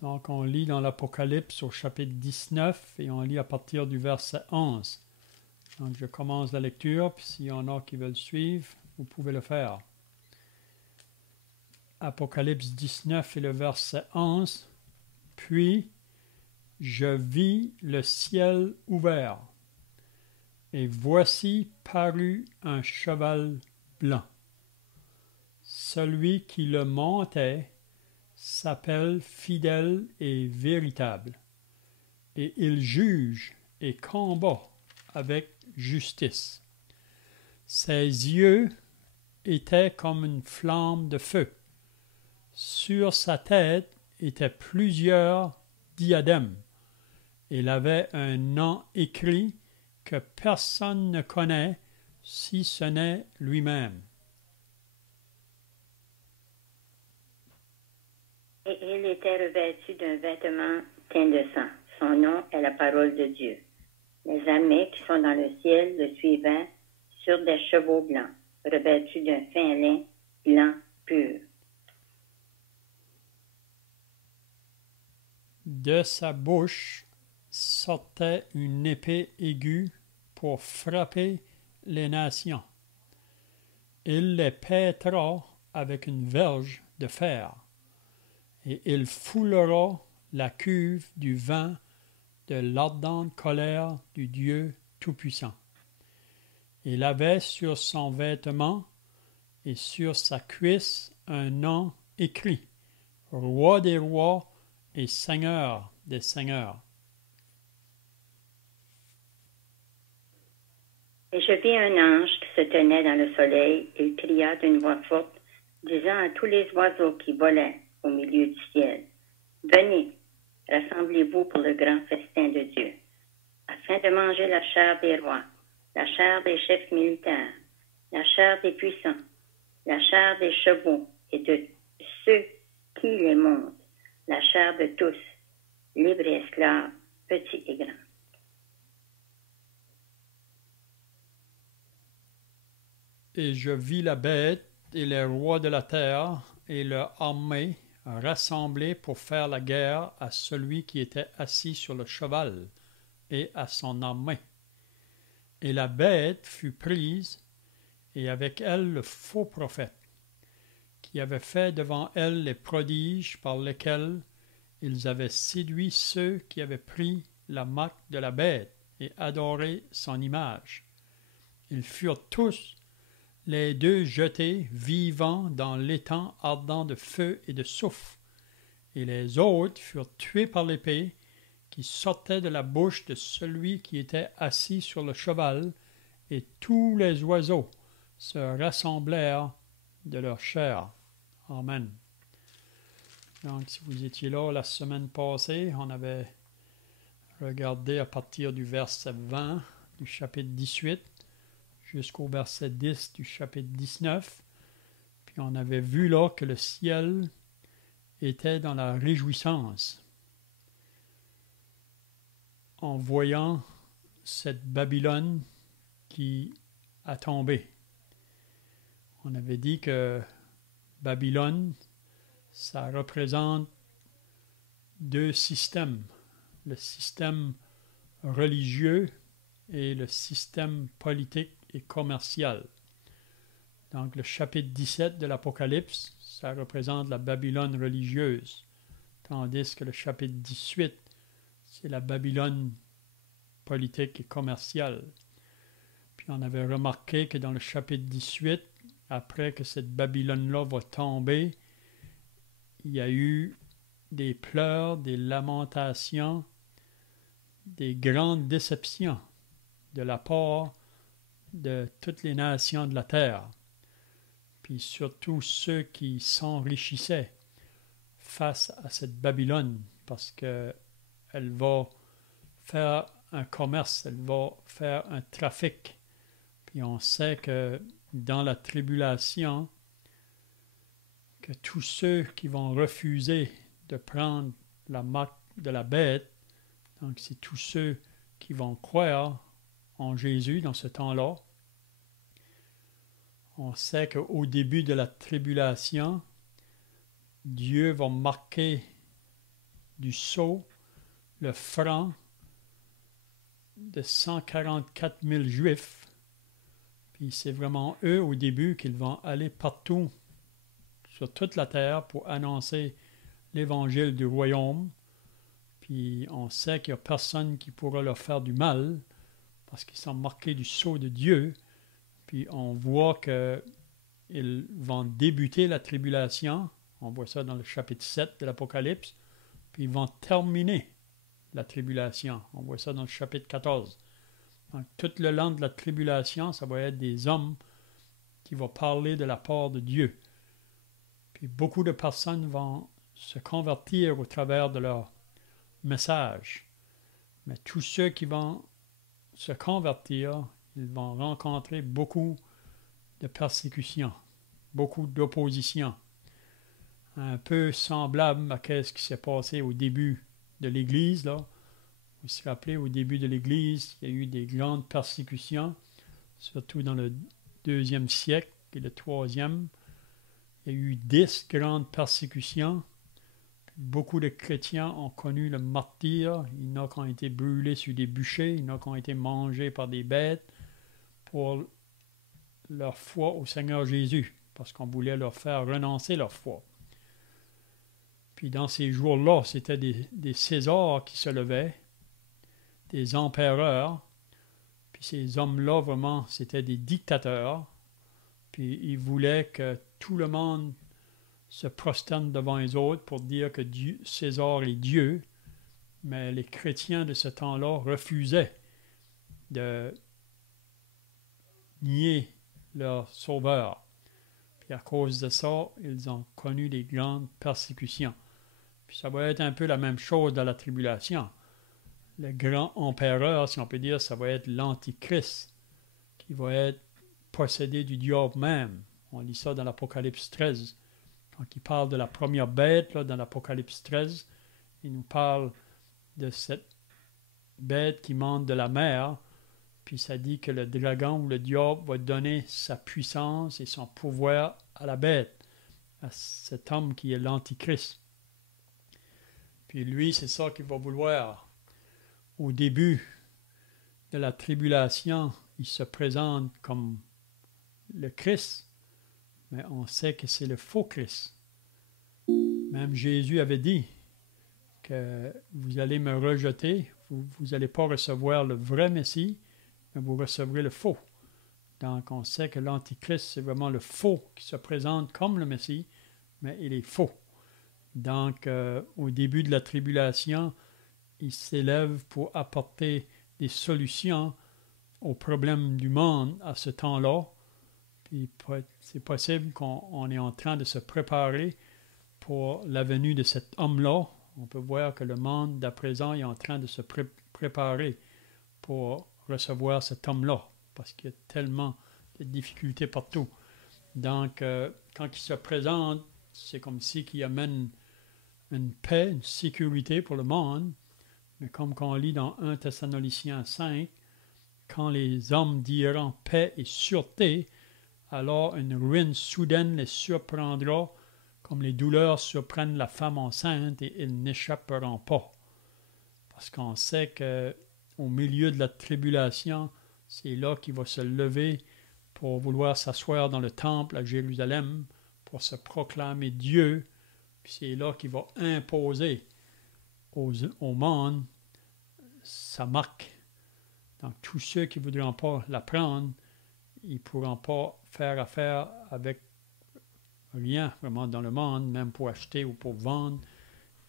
Donc, on lit dans l'Apocalypse au chapitre 19 et on lit à partir du verset 11. Donc, je commence la lecture, puis s'il y en a qui veulent suivre, vous pouvez le faire. Apocalypse 19 et le verset 11. Puis, je vis le ciel ouvert, et voici parut un cheval blanc. Celui qui le montait s'appelle fidèle et véritable, et il juge et combat avec justice. Ses yeux étaient comme une flamme de feu. Sur sa tête étaient plusieurs diadèmes. Il avait un nom écrit que personne ne connaît si ce n'est lui-même. Et il était revêtu d'un vêtement teint de sang. Son nom est la parole de Dieu. Les armées qui sont dans le ciel le suivaient sur des chevaux blancs, revêtus d'un fin lin blanc pur. De sa bouche sortait une épée aiguë pour frapper les nations. Il les pètera avec une verge de fer, et il foulera la cuve du vin de l'ardente colère du Dieu Tout-Puissant. Il avait sur son vêtement et sur sa cuisse un nom écrit, Roi des rois et Seigneur des seigneurs. Et je vis un ange qui se tenait dans le soleil. Il cria d'une voix forte, disant à tous les oiseaux qui volaient au milieu du ciel, « Venez, rassemblez-vous pour le grand festin de Dieu, afin de manger la chair des rois, la chair des chefs militaires, la chair des puissants, la chair des chevaux et de ceux qui les montent, la chair de tous, libres et esclaves, petits et grands. » Et je vis la bête et les rois de la terre et leur armée rassemblés pour faire la guerre à celui qui était assis sur le cheval et à son armée. Et la bête fut prise, et avec elle le faux prophète, qui avait fait devant elle les prodiges par lesquels ils avaient séduit ceux qui avaient pris la marque de la bête et adoré son image. Ils furent tous les deux jetés vivants dans l'étang ardent de feu et de soufre, et les autres furent tués par l'épée qui sortait de la bouche de celui qui était assis sur le cheval, et tous les oiseaux se rassemblèrent de leur chair. Amen. Donc, si vous étiez là la semaine passée, on avait regardé à partir du verset 20 du chapitre 18 jusqu'au verset 10 du chapitre 19. Puis on avait vu là que le ciel était dans la réjouissance en voyant cette Babylone qui a tombé. On avait dit que Babylone, ça représente deux systèmes, le système religieux et le système politique et commercial. Donc le chapitre 17 de l'Apocalypse, ça représente la Babylone religieuse, tandis que le chapitre 18, c'est la Babylone politique et commerciale. Puis on avait remarqué que dans le chapitre 18, après que cette Babylone-là va tomber, il y a eu des pleurs, des lamentations, des grandes déceptions de la part de toutes les nations de la terre, puis surtout ceux qui s'enrichissaient face à cette Babylone, parce qu'elle va faire un commerce, elle va faire un trafic. Puis on sait que dans la tribulation, que tous ceux qui vont refuser de prendre la marque de la bête, donc c'est tous ceux qui vont croire en Jésus dans ce temps-là. On sait qu'au début de la tribulation, Dieu va marquer du sceau, le franc de 144 000 Juifs. Puis c'est vraiment eux au début qu'ils vont aller partout sur toute la terre pour annoncer l'évangile du royaume. Puis on sait qu'il n'y a personne qui pourra leur faire du mal parce qu'ils sont marqués du sceau de Dieu. Puis on voit qu'ils vont débuter la tribulation. On voit ça dans le chapitre 7 de l'Apocalypse. Puis ils vont terminer la tribulation. On voit ça dans le chapitre 14. Donc, tout le long de la tribulation, ça va être des hommes qui vont parler de la part de Dieu. Puis beaucoup de personnes vont se convertir au travers de leur message. Mais tous ceux qui vont se convertir, ils vont rencontrer beaucoup de persécutions, beaucoup d'opposition. Un peu semblable à ce qui s'est passé au début de l'Église, là. Vous vous rappelez, au début de l'Église, il y a eu des grandes persécutions, surtout dans le 2e siècle et le 3e. Il y a eu 10 grandes persécutions. Beaucoup de chrétiens ont connu le martyre. Il y en a qui ont été brûlés sur des bûchers. Il y en a qui ont été mangés par des bêtes pour leur foi au Seigneur Jésus, parce qu'on voulait leur faire renoncer leur foi. Puis dans ces jours-là, c'était des Césars qui se levaient, des empereurs. Puis ces hommes-là, vraiment, c'était des dictateurs. Puis ils voulaient que tout le monde se prosterne devant les autres pour dire que César est Dieu. Mais les chrétiens de ce temps-là refusaient de nier leur sauveur. Puis à cause de ça, ils ont connu des grandes persécutions. Puis ça va être un peu la même chose dans la tribulation. Le grand empereur, si on peut dire, ça va être l'Antichrist, qui va être possédé du diable même. On lit ça dans l'Apocalypse 13. Quand il parle de la première bête, là, dans l'Apocalypse 13, il nous parle de cette bête qui monte de la mer, puis ça dit que le dragon ou le diable va donner sa puissance et son pouvoir à la bête, à cet homme qui est l'Antichrist. Puis lui, c'est ça qu'il va vouloir. Au début de la tribulation, il se présente comme le Christ, mais on sait que c'est le faux Christ. Même Jésus avait dit que vous allez me rejeter, vous n'allez pas recevoir le vrai Messie, mais vous recevrez le faux. Donc on sait que l'Antichrist, c'est vraiment le faux qui se présente comme le Messie, mais il est faux. Donc au début de la tribulation, il s'élève pour apporter des solutions aux problèmes du monde à ce temps-là. Puis c'est possible qu'on est en train de se préparer pour la venue de cet homme-là. On peut voir que le monde d'à présent est en train de se préparer pour recevoir cet homme-là, parce qu'il y a tellement de difficultés partout. Donc, quand il se présente, c'est comme si qu'il amène une paix, une sécurité pour le monde. Mais comme on lit dans 1 Thessaloniciens 5, quand les hommes diront paix et sûreté, alors une ruine soudaine les surprendra, comme les douleurs surprennent la femme enceinte, et ils n'échapperont pas. Parce qu'on sait qu'au milieu de la tribulation, c'est là qu'il va se lever pour vouloir s'asseoir dans le temple à Jérusalem, pour se proclamer Dieu. Puis c'est là qu'il va imposer au monde sa marque. Donc tous ceux qui ne voudront pas la prendre, ils ne pourront pas faire affaire avec rien vraiment dans le monde, même pour acheter ou pour vendre.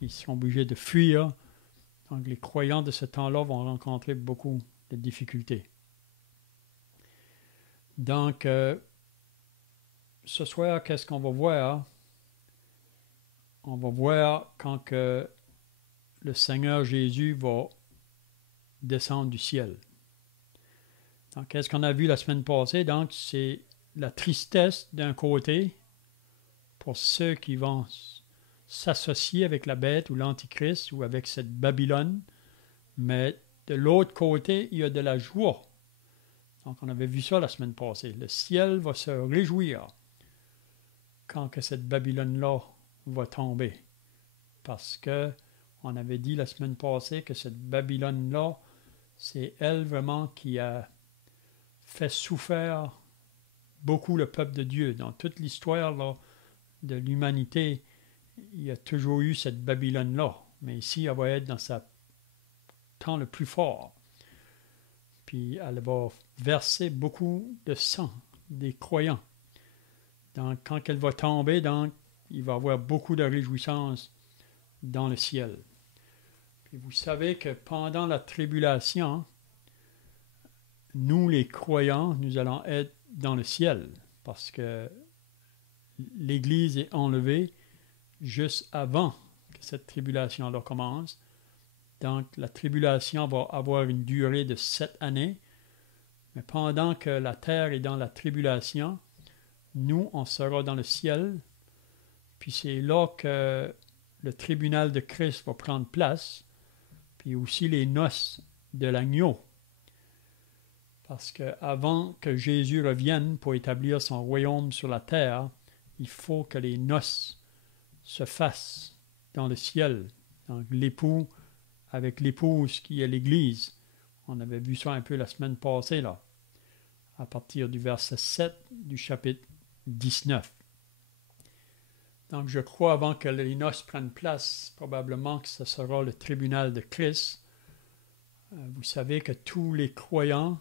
Ils seront obligés de fuir. Donc les croyants de ce temps-là vont rencontrer beaucoup de difficultés. Donc ce soir, qu'est-ce qu'on va voir? On va voir quand que le Seigneur Jésus va descendre du ciel. Donc, qu'est-ce qu'on a vu la semaine passée? Donc, c'est la tristesse d'un côté pour ceux qui vont s'associer avec la bête ou l'Antichrist ou avec cette Babylone. Mais de l'autre côté, il y a de la joie. Donc, on avait vu ça la semaine passée. Le ciel va se réjouir quand que cette Babylone-là va tomber. Parce que On avait dit la semaine passée que cette Babylone-là, c'est elle vraiment qui a fait souffrir beaucoup le peuple de Dieu. Dans toute l'histoire là, de l'humanité, il y a toujours eu cette Babylone-là. Mais ici, elle va être dans sa temps le plus fort. Puis elle va verser beaucoup de sang des croyants. Donc, quand elle va tomber, donc, il va y avoir beaucoup de réjouissance dans le ciel. Puis vous savez que pendant la tribulation, nous les croyants, nous allons être dans le ciel parce que l'Église est enlevée juste avant que cette tribulation-là commence. Donc la tribulation va avoir une durée de 7 années, mais pendant que la terre est dans la tribulation, nous, on sera dans le ciel, puis c'est là que le tribunal de Christ va prendre place, puis aussi les noces de l'agneau. Parce qu'avant que Jésus revienne pour établir son royaume sur la terre, il faut que les noces se fassent dans le ciel. Donc l'époux avec l'épouse qui est l'Église. On avait vu ça un peu la semaine passée, là, à partir du verset 7 du chapitre 19. Donc je crois avant que les noces prennent place, probablement que ce sera le tribunal de Christ. Vous savez que tous les croyants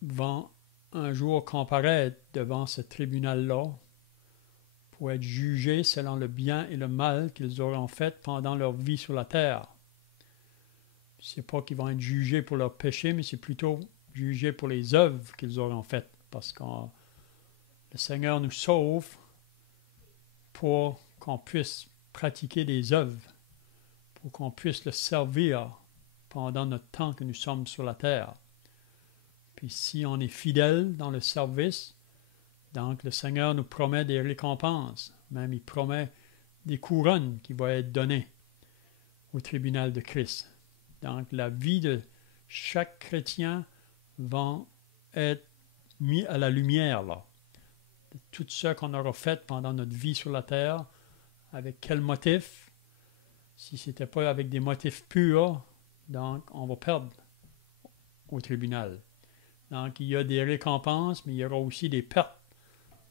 vont un jour comparaître devant ce tribunal-là pour être jugés selon le bien et le mal qu'ils auront fait pendant leur vie sur la terre. Ce n'est pas qu'ils vont être jugés pour leurs péchés, mais c'est plutôt jugés pour les œuvres qu'ils auront faites, parce que le Seigneur nous sauve pour qu'on puisse pratiquer des œuvres, pour qu'on puisse le servir pendant notre temps que nous sommes sur la terre. Puis si on est fidèle dans le service, donc le Seigneur nous promet des récompenses, même il promet des couronnes qui vont être données au tribunal de Christ. Donc la vie de chaque chrétien va être mise à la lumière, là. De tout ce qu'on aura fait pendant notre vie sur la terre, avec quel motif. Si ce n'était pas avec des motifs purs, donc on va perdre au tribunal. Donc il y a des récompenses, mais il y aura aussi des pertes.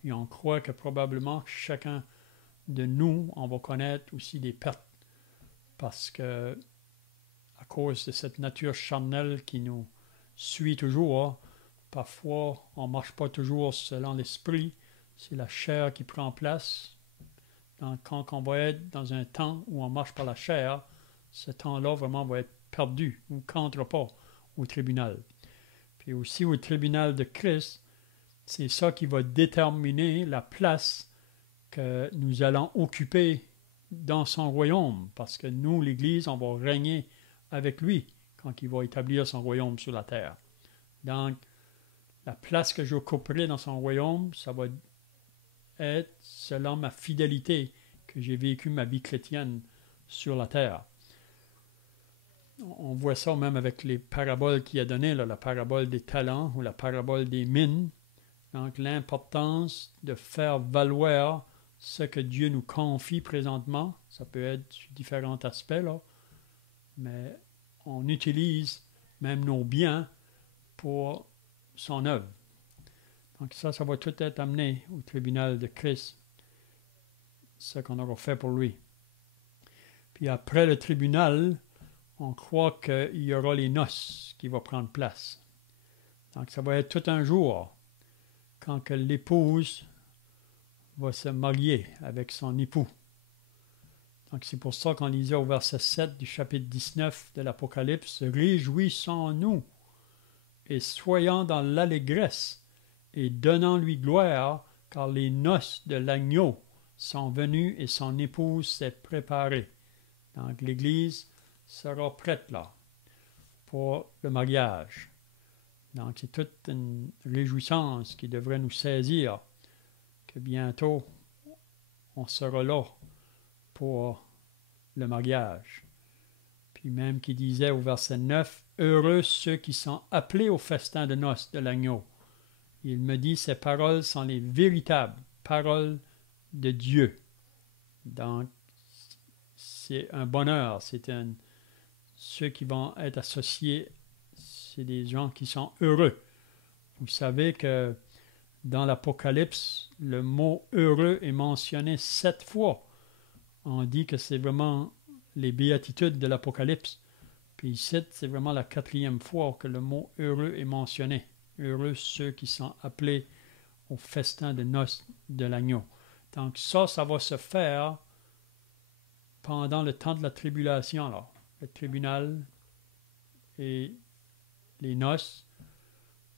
Et on croit que probablement chacun de nous, on va connaître aussi des pertes. Parce que, à cause de cette nature charnelle qui nous suit toujours, parfois on ne marche pas toujours selon l'esprit. C'est la chair qui prend place. Donc, quand on va être dans un temps où on marche par la chair, ce temps-là vraiment va être perdu ou ne comptera pas au tribunal. Puis aussi au tribunal de Christ, c'est ça qui va déterminer la place que nous allons occuper dans son royaume, parce que nous, l'Église, on va régner avec lui quand il va établir son royaume sur la terre. Donc, la place que j'occuperai dans son royaume, ça va être selon ma fidélité que j'ai vécu ma vie chrétienne sur la terre. On voit ça même avec les paraboles qu'il a données, là, la parabole des talents ou la parabole des mines. Donc, l'importance de faire valoir ce que Dieu nous confie présentement, ça peut être sur différents aspects, là, mais on utilise même nos biens pour son œuvre. Donc ça va tout être amené au tribunal de Christ, ce qu'on aura fait pour lui. Puis après le tribunal, on croit qu'il y aura les noces qui vont prendre place. Donc ça va être tout un jour quand que l'épouse va se marier avec son époux. Donc c'est pour ça qu'on lisait au verset 7 du chapitre 19 de l'Apocalypse, « Réjouissons-nous et soyons dans l'allégresse et donnons-lui gloire, car les noces de l'agneau sont venues et son épouse s'est préparée. » Donc l'Église sera prête là pour le mariage. Donc c'est toute une réjouissance qui devrait nous saisir, que bientôt on sera là pour le mariage. Puis même qui disait au verset 9, « Heureux ceux qui sont appelés au festin de noces de l'agneau. » Il me dit, ces paroles sont les véritables paroles de Dieu. Donc, c'est un bonheur. Ceux qui vont être associés, c'est des gens qui sont heureux. Vous savez que dans l'Apocalypse, le mot heureux est mentionné 7 fois. On dit que c'est vraiment les béatitudes de l'Apocalypse. Puis ici, c'est vraiment la 4e fois que le mot heureux est mentionné. Heureux ceux qui sont appelés au festin de noces de l'agneau. Donc ça va se faire pendant le temps de la tribulation, là. Le tribunal et les noces,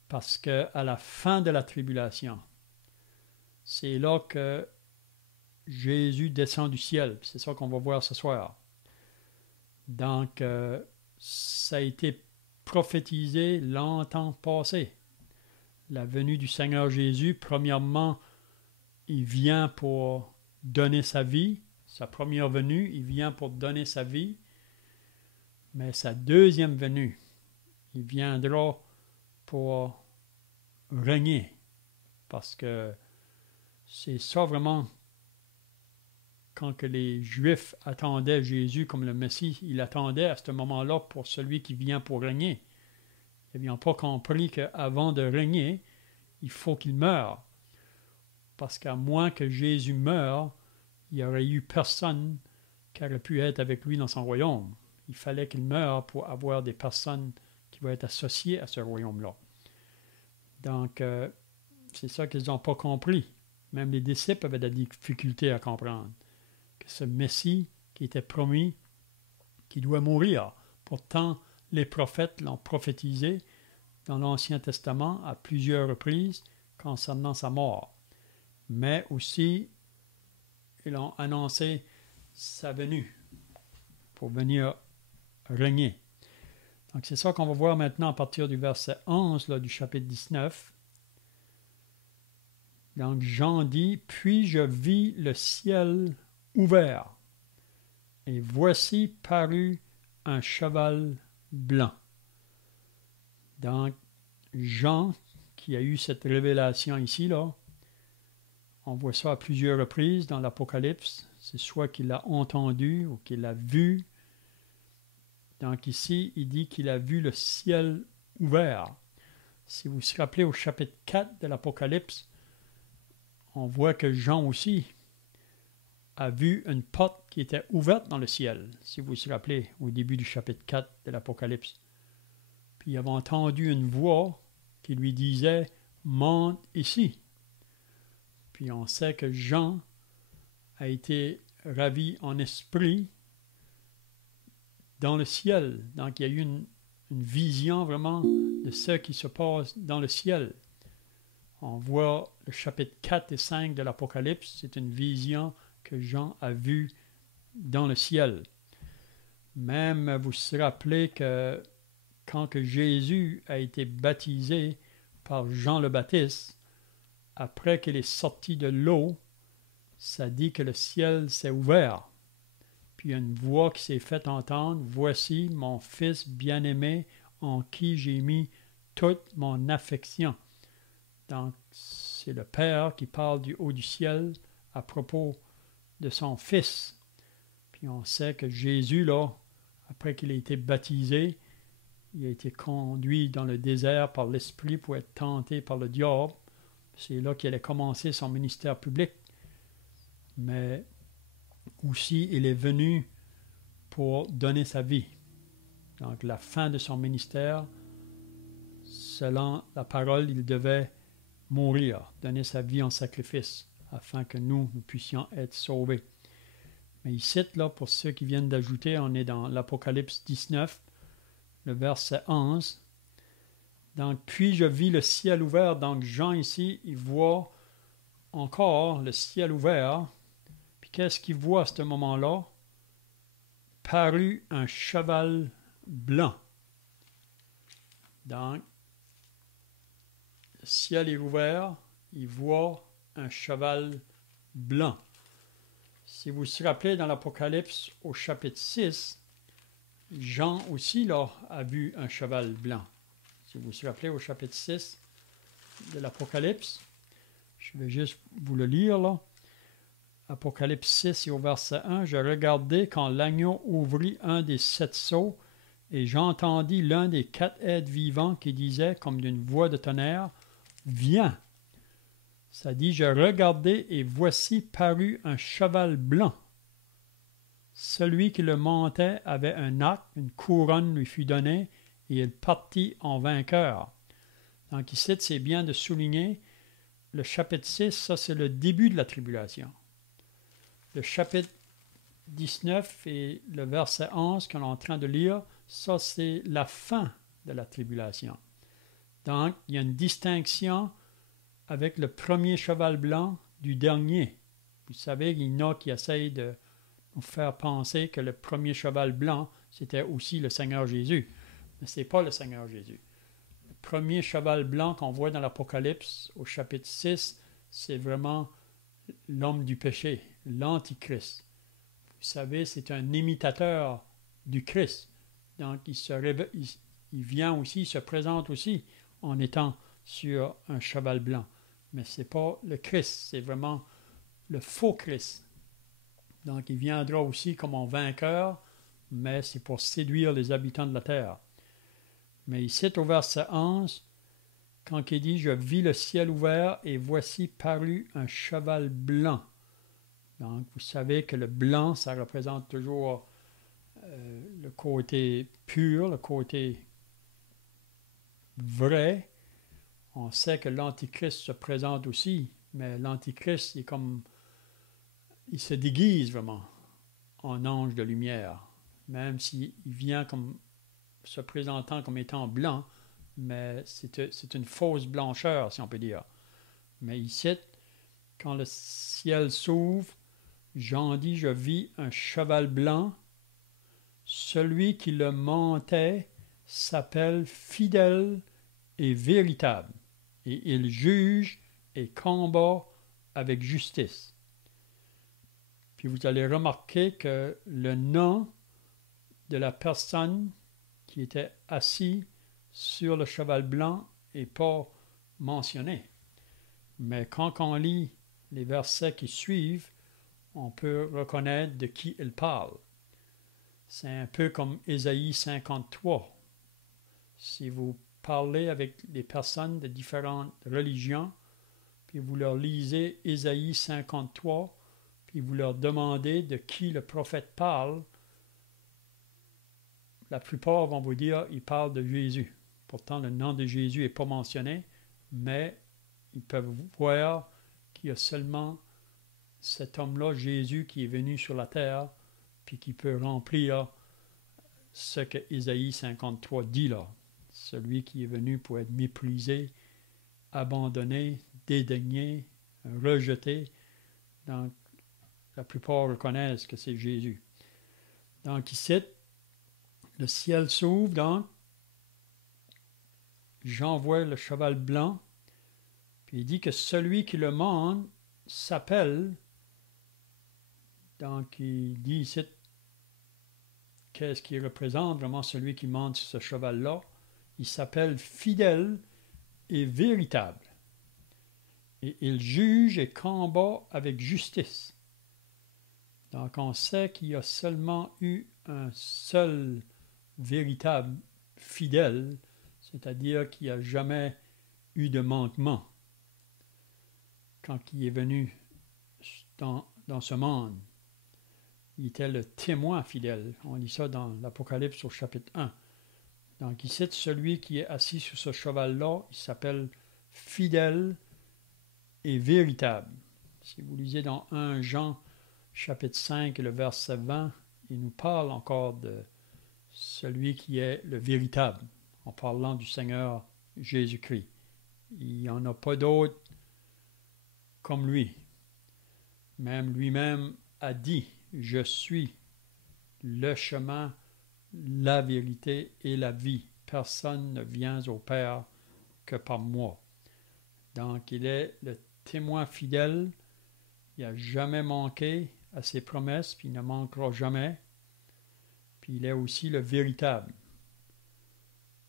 parce qu'à la fin de la tribulation, c'est là que Jésus descend du ciel. C'est ça qu'on va voir ce soir. Donc, ça a été prophétisé longtemps passé. La venue du Seigneur Jésus, premièrement, il vient pour donner sa vie. Sa première venue, il vient pour donner sa vie. Mais sa deuxième venue, il viendra pour régner. Parce que c'est ça vraiment, quand que les Juifs attendaient Jésus comme le Messie, ils attendaient à ce moment-là pour celui qui vient pour régner. Ils n'avaient pas compris qu'avant de régner, il faut qu'il meure. Parce qu'à moins que Jésus meure, il n'y aurait eu personne qui aurait pu être avec lui dans son royaume. Il fallait qu'il meure pour avoir des personnes qui vont être associées à ce royaume-là. Donc, c'est ça qu'ils n'ont pas compris. Même les disciples avaient de la difficulté à comprendre que ce Messie qui était promis, qui doit mourir. Pourtant, les prophètes l'ont prophétisé dans l'Ancien Testament à plusieurs reprises concernant sa mort. Mais aussi, ils ont annoncé sa venue pour venir régner. Donc, c'est ça qu'on va voir maintenant à partir du verset 11 là, du chapitre 19. Donc, Jean dit, « Puis je vis le ciel ouvert, et voici parut un cheval blanc. » Donc, Jean, qui a eu cette révélation ici, là, on voit ça à plusieurs reprises dans l'Apocalypse. C'est soit qu'il l'a entendu ou qu'il l'a vu. Donc ici, il dit qu'il a vu le ciel ouvert. Si vous vous rappelez au chapitre 4 de l'Apocalypse, on voit que Jean aussi a vu une porte qui était ouverte dans le ciel, si vous vous rappelez, au début du chapitre 4 de l'Apocalypse. Puis il avait entendu une voix qui lui disait « Monte ici ». Puis on sait que Jean a été ravi en esprit dans le ciel. Donc il y a eu une vision vraiment de ce qui se passe dans le ciel. On voit le chapitre 4 et 5 de l'Apocalypse, c'est une vision que Jean a vue dans le ciel. Même vous vous rappelez que quand que Jésus a été baptisé par Jean le Baptiste, après qu'il est sorti de l'eau, ça dit que le ciel s'est ouvert. Puis il y a une voix qui s'est fait entendre, « Voici mon Fils bien-aimé en qui j'ai mis toute mon affection. » Donc, c'est le Père qui parle du haut du ciel à propos de son Fils. Puis on sait que Jésus, là, après qu'il ait été baptisé, il a été conduit dans le désert par l'Esprit pour être tenté par le diable. C'est là qu'il allait commencer son ministère public. Mais aussi, il est venu pour donner sa vie. Donc, la fin de son ministère, selon la parole, il devait mourir, donner sa vie en sacrifice, afin que nous puissions être sauvés. Mais ici, là, pour ceux qui viennent d'ajouter, on est dans l'Apocalypse 19, le verset 11. Donc, puis je vis le ciel ouvert. Donc, Jean ici, il voit encore le ciel ouvert. Puis qu'est-ce qu'il voit à ce moment-là? Parut un cheval blanc. Donc, le ciel est ouvert, il voit un cheval blanc. Si vous vous rappelez dans l'Apocalypse au chapitre 6, Jean aussi là, a vu un cheval blanc. Si vous vous rappelez au chapitre 6 de l'Apocalypse, je vais juste vous le lire là. Apocalypse 6 et au verset 1, « Je regardai quand l'agneau ouvrit un des 7 sceaux, et j'entendis l'un des 4 êtres vivants qui disait, comme d'une voix de tonnerre, « Viens !» Ça dit, « Je regardai, et voici parut un cheval blanc. Celui qui le montait avait un arc, une couronne lui fut donnée, et il partit en vainqueur. » Donc ici, c'est bien de souligner, le chapitre 6, ça c'est le début de la tribulation. Le chapitre 19 et le verset 11 qu'on est en train de lire, ça c'est la fin de la tribulation. Donc, il y a une distinction avec le premier cheval blanc du dernier. Vous savez, il y en a qui essayent de nous faire penser que le premier cheval blanc, c'était aussi le Seigneur Jésus. Mais ce n'est pas le Seigneur Jésus. Le premier cheval blanc qu'on voit dans l'Apocalypse, au chapitre 6, c'est vraiment l'homme du péché, l'Antichrist. Vous savez, c'est un imitateur du Christ. Donc, il vient aussi, il se présente aussi en étant sur un cheval blanc. Mais ce n'est pas le Christ, c'est vraiment le faux Christ. Donc, il viendra aussi comme un vainqueur, mais c'est pour séduire les habitants de la terre. Mais ici, au verset 11, quand il dit « Je vis le ciel ouvert et voici parut un cheval blanc ». Donc, vous savez que le blanc, ça représente toujours le côté pur, le côté vrai. On sait que l'Antichrist se présente aussi, mais l'Antichrist, il se déguise vraiment en ange de lumière, même s'il vient comme se présentant comme étant blanc, mais c'est une fausse blancheur, si on peut dire. Mais ici, quand le ciel s'ouvre, Jean dit, « Je vis un cheval blanc. Celui qui le montait s'appelle fidèle et véritable, et il juge et combat avec justice. » Puis vous allez remarquer que le nom de la personne qui était assis sur le cheval blanc n'est pas mentionné. Mais quand on lit les versets qui suivent, on peut reconnaître de qui il parle. C'est un peu comme Ésaïe 53. Si vous parlez avec des personnes de différentes religions, puis vous leur lisez Ésaïe 53, puis vous leur demandez de qui le prophète parle, la plupart vont vous dire qu'il parle de Jésus. Pourtant, le nom de Jésus n'est pas mentionné, mais ils peuvent voir qu'il y a seulement cet homme-là, Jésus, qui est venu sur la terre, puis qui peut remplir ce que Ésaïe 53 dit là. Celui qui est venu pour être méprisé, abandonné, dédaigné, rejeté. Donc, la plupart reconnaissent que c'est Jésus. Donc, ici, le ciel s'ouvre, donc, Jean voit le cheval blanc, puis il dit que celui qui le monte s'appelle, donc il dit ici, qu'est-ce qui représente vraiment celui qui monte sur ce cheval-là? Il s'appelle fidèle et véritable. Et il juge et combat avec justice. Donc on sait qu'il y a seulement eu un seul véritable fidèle, c'est-à-dire qu'il n'y a jamais eu de manquement quand il est venu dans ce monde. Il était le témoin fidèle. On lit ça dans l'Apocalypse au chapitre 1. Donc ici, celui qui est assis sur ce cheval-là, il s'appelle fidèle et véritable. Si vous lisez dans 1 Jean chapitre 5, le verset 20, il nous parle encore de celui qui est le véritable, en parlant du Seigneur Jésus-Christ. Il n'y en a pas d'autre comme lui. Même lui-même a dit, « Je suis le chemin, la vérité et la vie. Personne ne vient au Père que par moi. » Donc, il est le témoin fidèle. Il n'a jamais manqué à ses promesses, puis il ne manquera jamais. Puis il est aussi le véritable.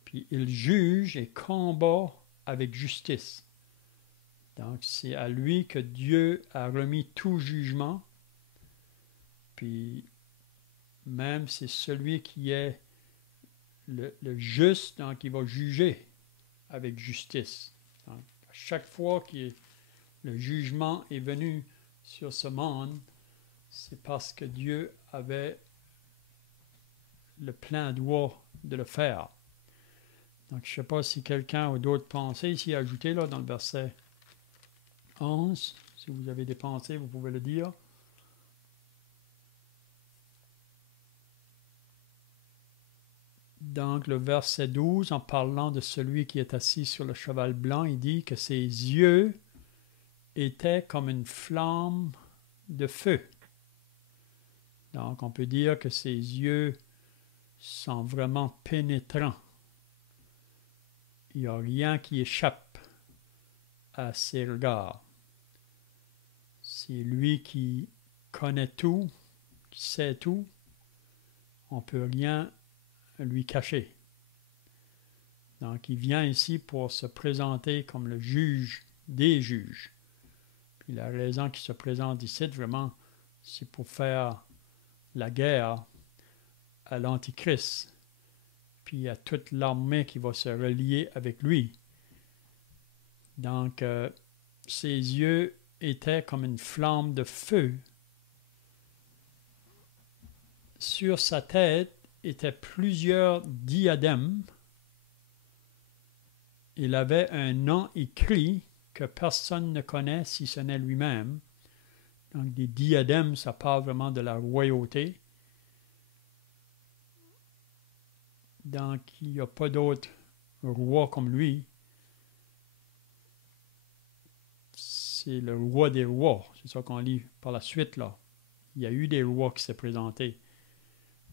Puis il juge et combat avec justice. Donc, c'est à lui que Dieu a remis tout jugement. Puis, même c'est celui qui est le juste, donc il va juger avec justice. Donc, à chaque fois que le jugement est venu sur ce monde, c'est parce que Dieu avait le plein droit de le faire. Donc, je ne sais pas si quelqu'un a d'autres pensées ici à ajouter là, dans le verset 11. Si vous avez des pensées, vous pouvez le dire. Donc, le verset 12, en parlant de celui qui est assis sur le cheval blanc, il dit que ses yeux étaient comme une flamme de feu. Donc, on peut dire que ses yeux sont vraiment pénétrants. Il n'y a rien qui échappe à ses regards. C'est lui qui connaît tout, qui sait tout. On ne peut rien lui cacher. Donc, il vient ici pour se présenter comme le juge des juges. Puis la raison qu'il se présente ici, vraiment, c'est pour faire la guerre à l'Antichrist, puis à toute l'armée qui va se relier avec lui. Donc, ses yeux étaient comme une flamme de feu. Sur sa tête étaient plusieurs diadèmes. Il avait un nom écrit que personne ne connaît si ce n'est lui-même. Donc, des diadèmes, ça parle vraiment de la royauté. Donc, il n'y a pas d'autre roi comme lui. C'est le roi des rois. C'est ça qu'on lit par la suite, là. Il y a eu des rois qui s'est présentés,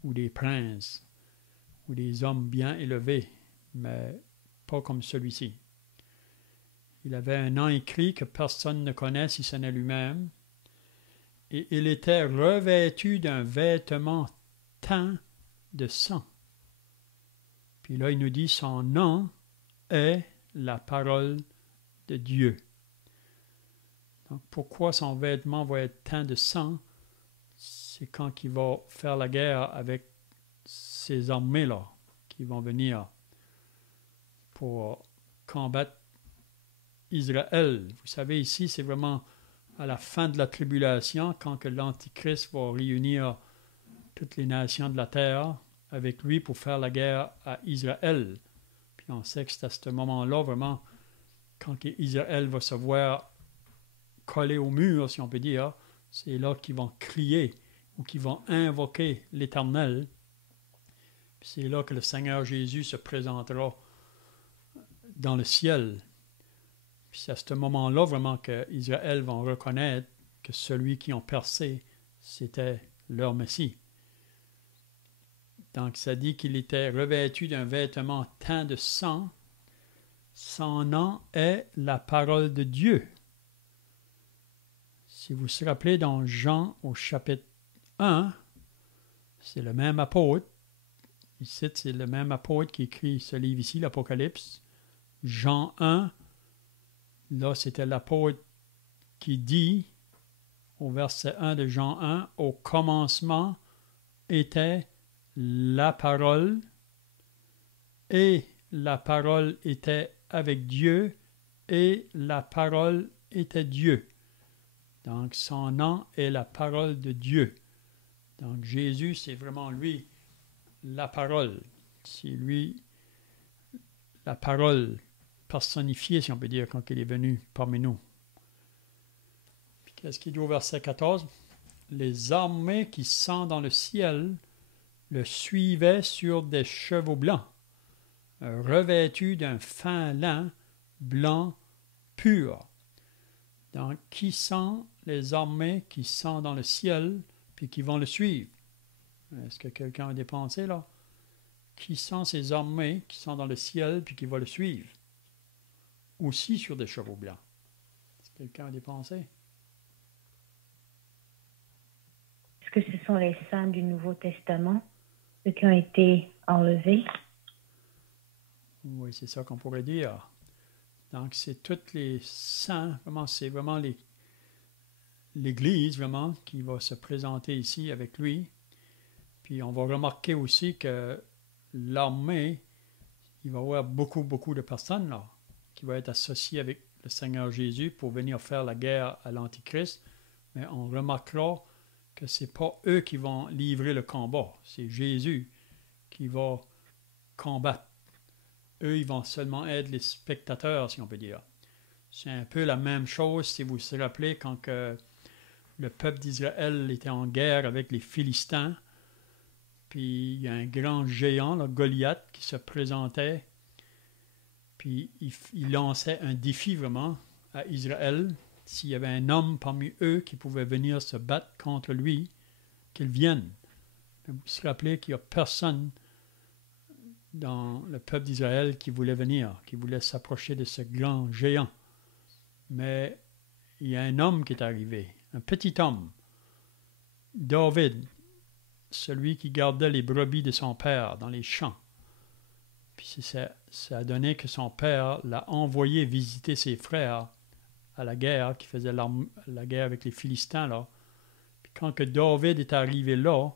ou des princes, ou des hommes bien élevés, mais pas comme celui-ci. Il avait un nom écrit que personne ne connaît si ce n'est lui-même, et il était revêtu d'un vêtement teint de sang. Puis là, il nous dit, son nom est la parole de Dieu. Donc, pourquoi son vêtement va être teint de sang? C'est quand il va faire la guerre avec ces armées-là, qui vont venir pour combattre Israël. Vous savez, ici, c'est vraiment à la fin de la tribulation, quand que l'Antichrist va réunir toutes les nations de la terre avec lui pour faire la guerre à Israël. Puis on sait que c'est à ce moment-là, vraiment, quand Israël va se voir collé au mur, si on peut dire, c'est là qu'ils vont crier ou qu'ils vont invoquer l'Éternel. Puis c'est là que le Seigneur Jésus se présentera dans le ciel. Puis c'est à ce moment-là vraiment qu'Israël va reconnaître que celui qui ont percé, c'était leur Messie. Donc ça dit qu'il était revêtu d'un vêtement teint de sang. Son nom est la parole de Dieu. Si vous vous rappelez dans Jean au chapitre 1, c'est le même apôtre. Ici, c'est le même apôtre qui écrit ce livre ici, l'Apocalypse. Jean 1, là, c'était l'apôtre qui dit, au verset 1 de Jean 1, « Au commencement était la parole, et la parole était avec Dieu, et la parole était Dieu. » Donc, son nom est la parole de Dieu. Donc, Jésus, c'est vraiment lui, la parole. C'est lui, la parole personnifiée, si on peut dire, quand il est venu parmi nous. Puis, qu'est-ce qu'il dit au verset 14? « Les armées qui sont dans le ciel le suivaient sur des chevaux blancs, revêtus d'un fin lin blanc pur. » Donc, qui sont les armées qui sont dans le ciel puis qui vont le suivre? Est-ce que quelqu'un a des pensées là? Qui sont ces armées qui sont dans le ciel puis qui vont le suivre? Aussi sur des chevaux blancs. Est-ce que quelqu'un a des pensées? Est-ce que ce sont les saints du Nouveau Testament, ceux qui ont été enlevés? Oui, c'est ça qu'on pourrait dire. Donc, c'est tous les saints, vraiment, c'est vraiment l'Église, vraiment, qui va se présenter ici avec lui. Puis, on va remarquer aussi que l'armée, il va y avoir beaucoup de personnes, là, qui vont être associées avec le Seigneur Jésus pour venir faire la guerre à l'Antichrist. Mais on remarquera que ce n'est pas eux qui vont livrer le combat. C'est Jésus qui va combattre. Eux, ils vont seulement être les spectateurs, si on peut dire. C'est un peu la même chose, si vous vous rappelez, quand que le peuple d'Israël était en guerre avec les Philistins. Puis il y a un grand géant, là, Goliath, qui se présentait. Puis il lançait un défi vraiment à Israël. S'il y avait un homme parmi eux qui pouvait venir se battre contre lui, qu'il vienne. Vous vous rappelez qu'il n'y a personne dans le peuple d'Israël qui voulait venir, qui voulait s'approcher de ce grand géant. Mais il y a un homme qui est arrivé, un petit homme, David, celui qui gardait les brebis de son père dans les champs. Puis ça a donné que son père l'a envoyé visiter ses frères à la guerre, qui faisait la guerre avec les Philistins, là. Puis quand que David est arrivé là,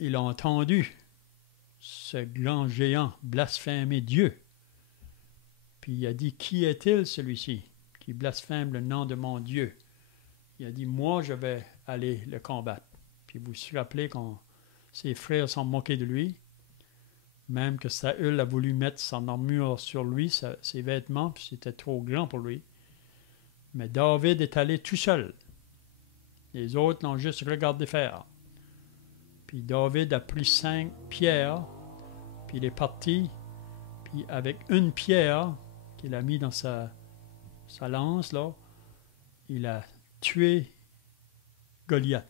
il a entendu ce grand géant blasphémer Dieu. Puis il a dit, qui est-il celui-ci qui blasphème le nom de mon Dieu? Il a dit, moi je vais aller le combattre. Puis vous vous rappelez quand ses frères sont moqués de lui, même que Saül a voulu mettre son armure sur lui, ses vêtements, puis c'était trop grand pour lui. Mais David est allé tout seul. Les autres l'ont juste regardé faire. Puis David a pris 5 pierres, puis il est parti, puis avec une pierre qu'il a mis dans sa lance, là, il a tué Goliath.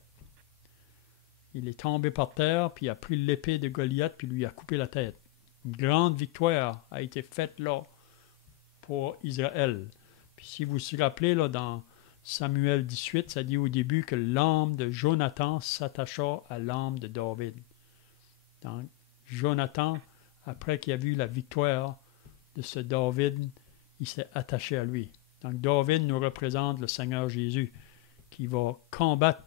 Il est tombé par terre, puis il a pris l'épée de Goliath, puis lui a coupé la tête. Une grande victoire a été faite là pour Israël. Puis si vous vous rappelez, là, dans Samuel 18, ça dit au début que l'âme de Jonathan s'attacha à l'âme de David. Donc, Jonathan, après qu'il a vu la victoire de ce David, il s'est attaché à lui. Donc, David nous représente le Seigneur Jésus qui va combattre.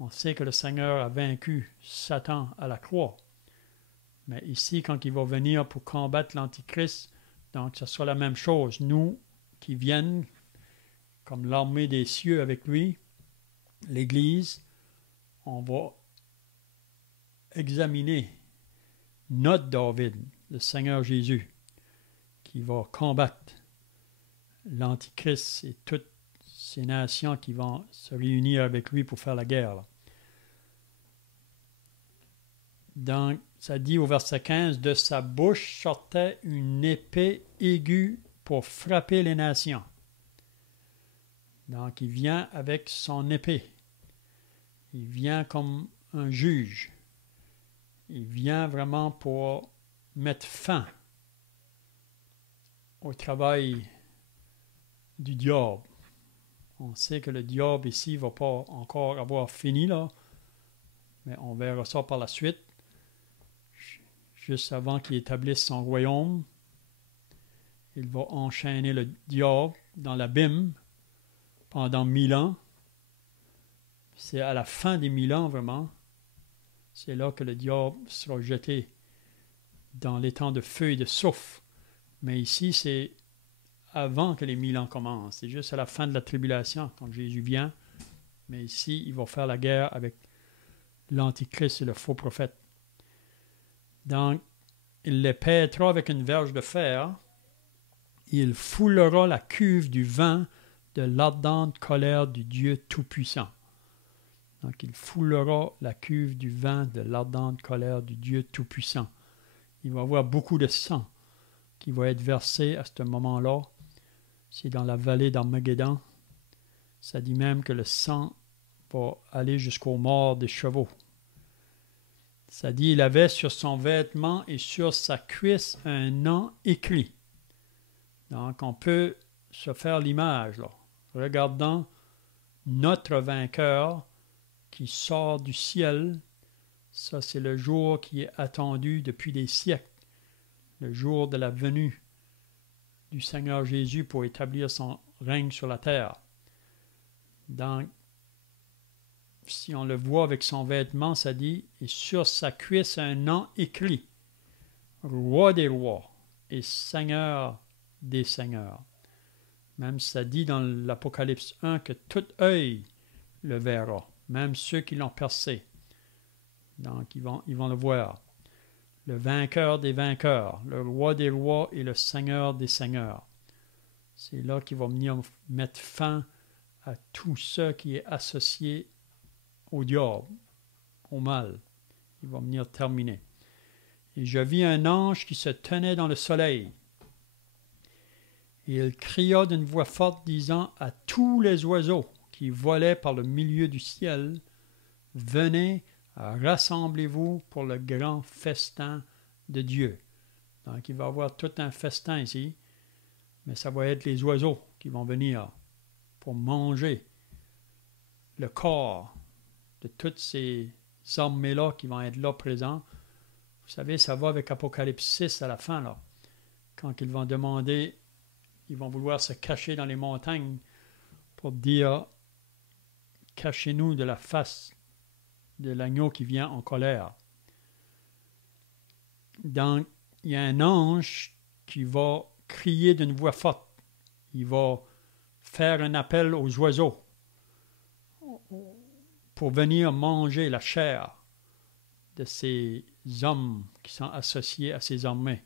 On sait que le Seigneur a vaincu Satan à la croix. Mais ici, quand il va venir pour combattre l'Antichrist, donc ce sera la même chose. Nous qui viennent comme l'armée des cieux avec lui, l'Église, on va examiner notre David, le Seigneur Jésus, qui va combattre l'Antichrist et toutes ces nations qui vont se réunir avec lui pour faire la guerre. Là. Donc, ça dit au verset 15, « De sa bouche sortait une épée aiguë pour frapper les nations. » Donc, il vient avec son épée. Il vient comme un juge. Il vient vraiment pour mettre fin au travail du diable. On sait que le diable ici ne va pas encore avoir fini, là, mais on verra ça par la suite. Juste avant qu'il établisse son royaume, il va enchaîner le diable dans l'abîme pendant 1000 ans. C'est à la fin des 1000 ans, vraiment. C'est là que le diable sera jeté dans l'étang de feu et de soufre. Mais ici, c'est avant que les 1000 ans commencent. C'est juste à la fin de la tribulation, quand Jésus vient. Mais ici, il va faire la guerre avec l'Antichrist et le faux prophète. Donc, il les pètera avec une verge de fer. Il foulera la cuve du vin de l'ardente colère du Dieu Tout-Puissant. Donc, il foulera la cuve du vin de l'ardente colère du Dieu Tout-Puissant. Il va y avoir beaucoup de sang qui va être versé à ce moment-là. C'est dans la vallée d'Armageddon. Ça dit même que le sang va aller jusqu'aux morts des chevaux. Ça dit il avait sur son vêtement et sur sa cuisse un nom écrit. Donc, on peut se faire l'image, là, regardant notre vainqueur qui sort du ciel. Ça, c'est le jour qui est attendu depuis des siècles, le jour de la venue du Seigneur Jésus pour établir son règne sur la terre. Donc, si on le voit avec son vêtement, ça dit, et sur sa cuisse un nom écrit, Roi des rois et Seigneur des seigneurs. Même ça dit dans l'Apocalypse 1 que tout œil le verra, même ceux qui l'ont percé. Donc, ils vont le voir. Le vainqueur des vainqueurs, le roi des rois et le seigneur des seigneurs. C'est là qu'il va venir mettre fin à tout ce qui est associé au diable, au mal. Il va venir terminer. Et je vis un ange qui se tenait dans le soleil. Et il cria d'une voix forte, disant à tous les oiseaux qui volaient par le milieu du ciel, « Venez, rassemblez-vous pour le grand festin de Dieu. » Donc, il va y avoir tout un festin ici, mais ça va être les oiseaux qui vont venir pour manger le corps de toutes ces armées-là qui vont être là présents. Vous savez, ça va avec Apocalypse 6 à la fin, là, quand ils vont demander, ils vont vouloir se cacher dans les montagnes pour dire « Cachez-nous de la face de l'agneau qui vient en colère. » Donc, il y a un ange qui va crier d'une voix forte. Il va faire un appel aux oiseaux pour venir manger la chair de ces hommes qui sont associés à ces armées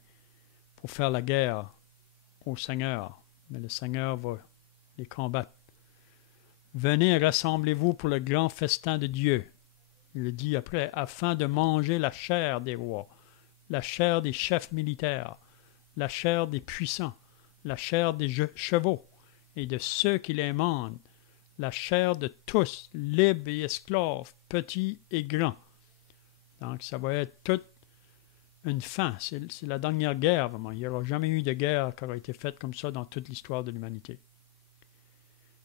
pour faire la guerre au Seigneur. Mais le Seigneur va les combattre. Venez, rassemblez-vous pour le grand festin de Dieu. Il le dit après, afin de manger la chair des rois, la chair des chefs militaires, la chair des puissants, la chair des chevaux et de ceux qui les mandent, la chair de tous, libres et esclaves, petits et grands. Donc, ça va être toute une fin. C'est la dernière guerre, vraiment. Il n'y aura jamais eu de guerre qui aura été faite comme ça dans toute l'histoire de l'humanité.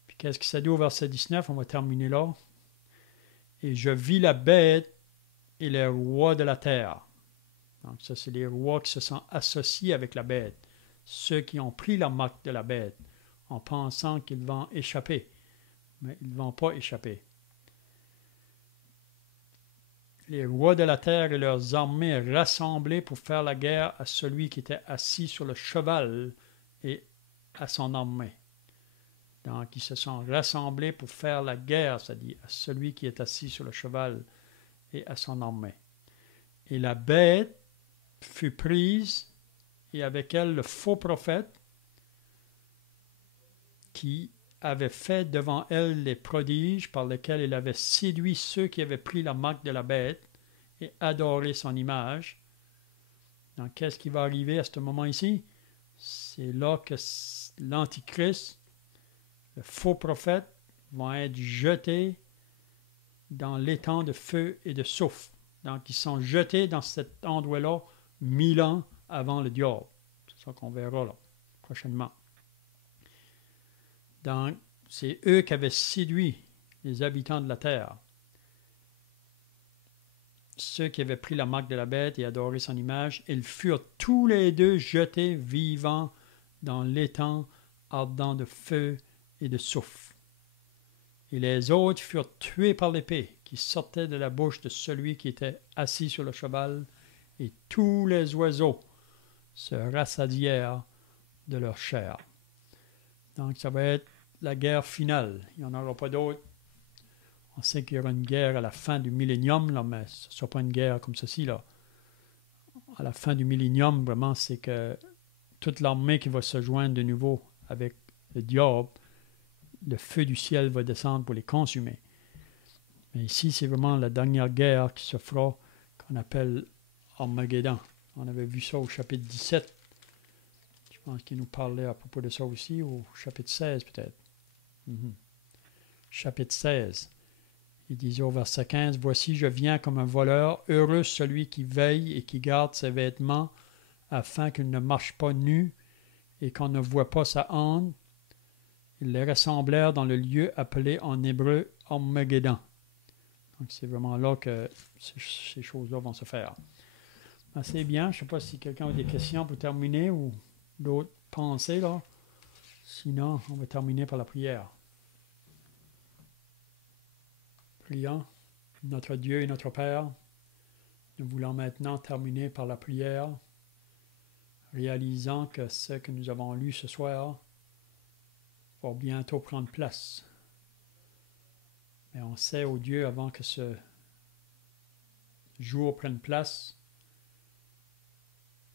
Puis, qu'est-ce que ça dit au verset 19? On va terminer là. Et je vis la bête et les rois de la terre. Donc, ça, c'est les rois qui se sont associés avec la bête. Ceux qui ont pris la marque de la bête en pensant qu'ils vont échapper. Mais ils ne vont pas échapper. Les rois de la terre et leurs armées rassemblés pour faire la guerre à celui qui était assis sur le cheval et à son armée. Donc, ils se sont rassemblés pour faire la guerre, c'est-à-dire à celui qui est assis sur le cheval et à son armée. Et la bête fut prise, et avec elle le faux prophète qui avait fait devant elle les prodiges par lesquels il avait séduit ceux qui avaient pris la marque de la bête et adoré son image. Donc, qu'est-ce qui va arriver à ce moment ici? C'est là que l'Antichrist, le faux prophète, vont être jetés dans l'étang de feu et de soufre. Donc, ils sont jetés dans cet endroit-là 1000 ans avant le diable. C'est ça qu'on verra là, prochainement. Donc, c'est eux qui avaient séduit les habitants de la terre. Ceux qui avaient pris la marque de la bête et adoré son image, ils furent tous les deux jetés vivants dans l'étang ardent de feu et de soufre. Et les autres furent tués par l'épée qui sortait de la bouche de celui qui était assis sur le cheval, et tous les oiseaux se rassasièrent de leur chair. Donc, ça va être la guerre finale. Il n'y en aura pas d'autre. On sait qu'il y aura une guerre à la fin du millénium, là, mais ce ne sera pas une guerre comme ceci, là. À la fin du millénium, vraiment, c'est que toute l'armée qui va se joindre de nouveau avec le diable, le feu du ciel va descendre pour les consumer. Mais ici, c'est vraiment la dernière guerre qui se fera, qu'on appelle Armageddon. On avait vu ça au chapitre 17. Je pense qu'il nous parlait à propos de ça aussi, au chapitre 16 peut-être. Chapitre 16. Il disait au verset 15, « Voici, je viens comme un voleur, heureux celui qui veille et qui garde ses vêtements, afin qu'il ne marche pas nu et qu'on ne voit pas sa hante. » Ils les rassemblèrent dans le lieu appelé en hébreu Armageddon. Donc c'est vraiment là que ces choses-là vont se faire. C'est bien. Je ne sais pas si quelqu'un a des questions pour terminer ou d'autres pensées, là? Sinon, on va terminer par la prière. Prions. Notre Dieu et notre Père, nous voulons maintenant terminer par la prière, réalisant que ce que nous avons lu ce soir va bientôt prendre place. Mais on sait, ô Dieu, avant que ce jour prenne place,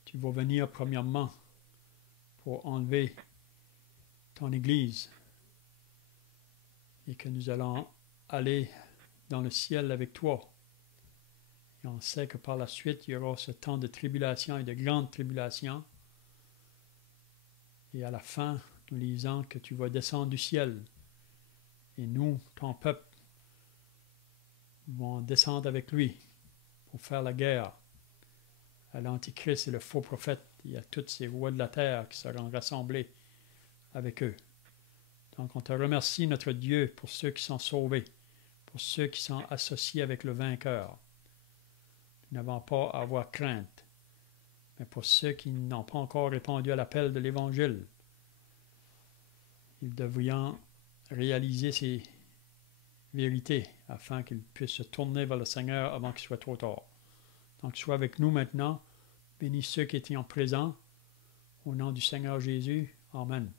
tu vas venir premièrement pour enlever ton Église et que nous allons aller dans le ciel avec toi. Et on sait que par la suite, il y aura ce temps de tribulation et de grande tribulation. Et à la fin, nous lisons que tu vas descendre du ciel. Et nous, ton peuple, vont descendre avec lui pour faire la guerre à l'Antichrist et le faux prophète et à tous ces rois de la terre qui seront rassemblés avec eux. Donc on te remercie, notre Dieu, pour ceux qui sont sauvés, pour ceux qui sont associés avec le vainqueur. Nous n'avons pas à avoir crainte. Mais pour ceux qui n'ont pas encore répondu à l'appel de l'Évangile, ils devraient réaliser ces vérités afin qu'ils puissent se tourner vers le Seigneur avant qu'il soit trop tard. Donc sois avec nous maintenant. Bénis ceux qui étaient présents. Au nom du Seigneur Jésus. Amen.